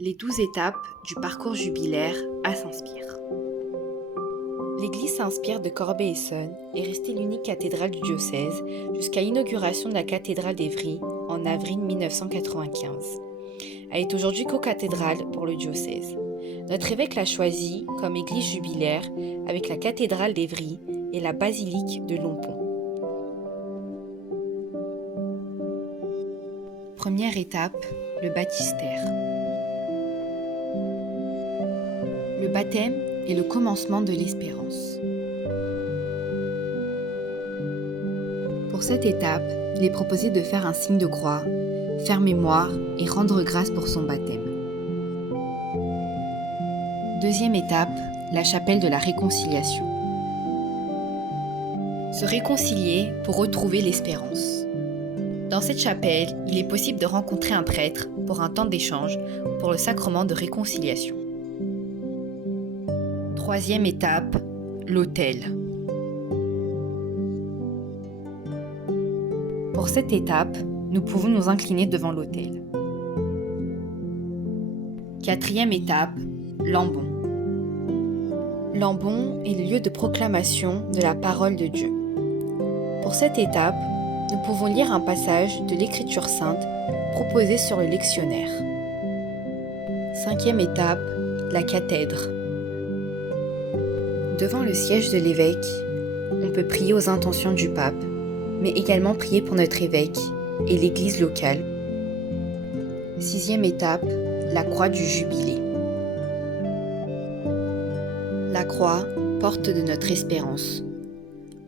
Les 12 étapes du parcours jubilaire à Saint-Spire. L'église Saint-Spire de Corbeil-Essonnes est restée l'unique cathédrale du diocèse jusqu'à l'inauguration de la cathédrale d'Évry en avril 1995. Elle est aujourd'hui co-cathédrale pour le diocèse. Notre évêque l'a choisie comme église jubilaire avec la cathédrale d'Évry et la basilique de Lompont. Première étape, le baptistère. Le baptême est le commencement de l'espérance. Pour cette étape, il est proposé de faire un signe de croix, faire mémoire et rendre grâce pour son baptême. Deuxième étape, la chapelle de la réconciliation. Se réconcilier pour retrouver l'espérance. Dans cette chapelle, il est possible de rencontrer un prêtre pour un temps d'échange pour le sacrement de réconciliation. Troisième étape, l'autel. Pour cette étape, nous pouvons nous incliner devant l'autel. Quatrième étape, l'ambon. L'ambon est le lieu de proclamation de la parole de Dieu. Pour cette étape, nous pouvons lire un passage de l'Écriture sainte proposé sur le lectionnaire. Cinquième étape, la cathèdre. Devant le siège de l'évêque, on peut prier aux intentions du pape, mais également prier pour notre évêque et l'église locale. Sixième étape, la croix du jubilé. La croix, porte de notre espérance.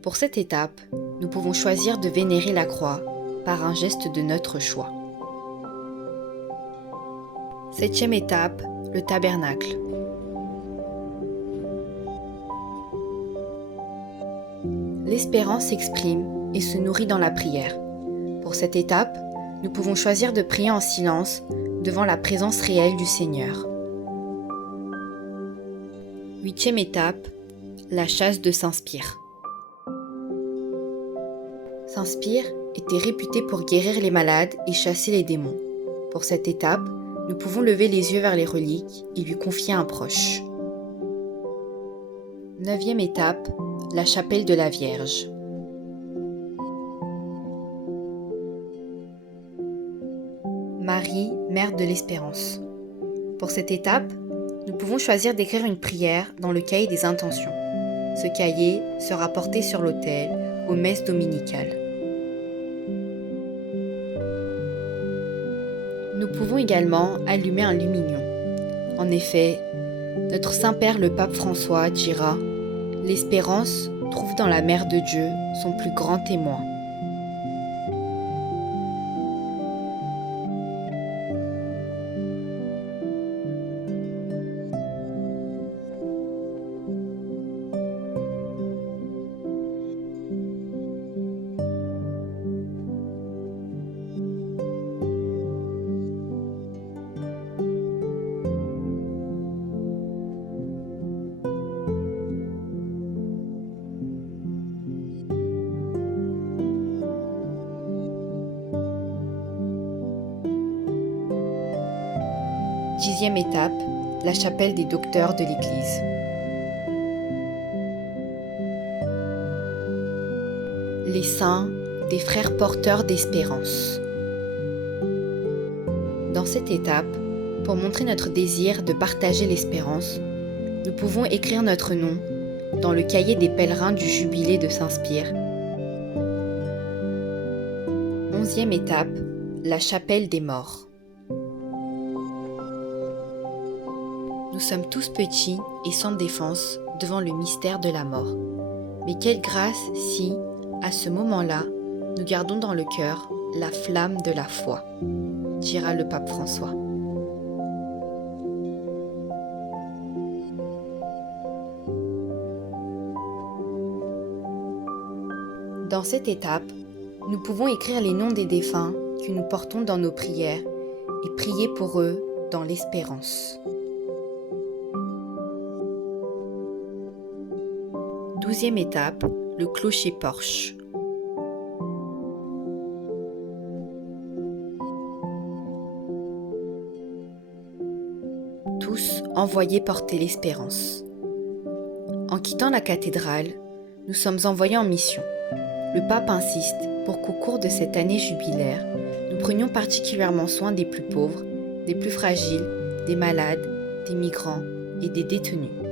Pour cette étape, nous pouvons choisir de vénérer la croix par un geste de notre choix. Septième étape, le tabernacle. L'espérance s'exprime et se nourrit dans la prière. Pour cette étape, nous pouvons choisir de prier en silence devant la présence réelle du Seigneur. Huitième étape, la chasse de Saint-Spire. Saint-Spire était réputé pour guérir les malades et chasser les démons. Pour cette étape, nous pouvons lever les yeux vers les reliques et lui confier un proche. Neuvième étape, la chapelle de la Vierge. Marie, Mère de l'Espérance. Pour cette étape, nous pouvons choisir d'écrire une prière dans le cahier des intentions. Ce cahier sera porté sur l'autel aux messes dominicales. Nous pouvons également allumer un lumignon. En effet, notre Saint-Père le Pape François dira « L'espérance trouve dans la Mère de Dieu son plus grand témoin ». Dixième étape, la chapelle des docteurs de l'Église. Les saints, des frères porteurs d'espérance. Dans cette étape, pour montrer notre désir de partager l'espérance, nous pouvons écrire notre nom dans le cahier des pèlerins du jubilé de Saint-Spire. Onzième étape, la chapelle des morts. Nous sommes tous petits et sans défense devant le mystère de la mort. Mais quelle grâce si, à ce moment-là, nous gardons dans le cœur la flamme de la foi, dira le pape François. Dans cette étape, nous pouvons écrire les noms des défunts que nous portons dans nos prières et prier pour eux dans l'espérance. 12e étape, le clocher-porche. tous envoyés porter l'espérance. En quittant la cathédrale, nous sommes envoyés en mission. Le pape insiste pour qu'au cours de cette année jubilaire, nous prenions particulièrement soin des plus pauvres, des plus fragiles, des malades, des migrants et des détenus.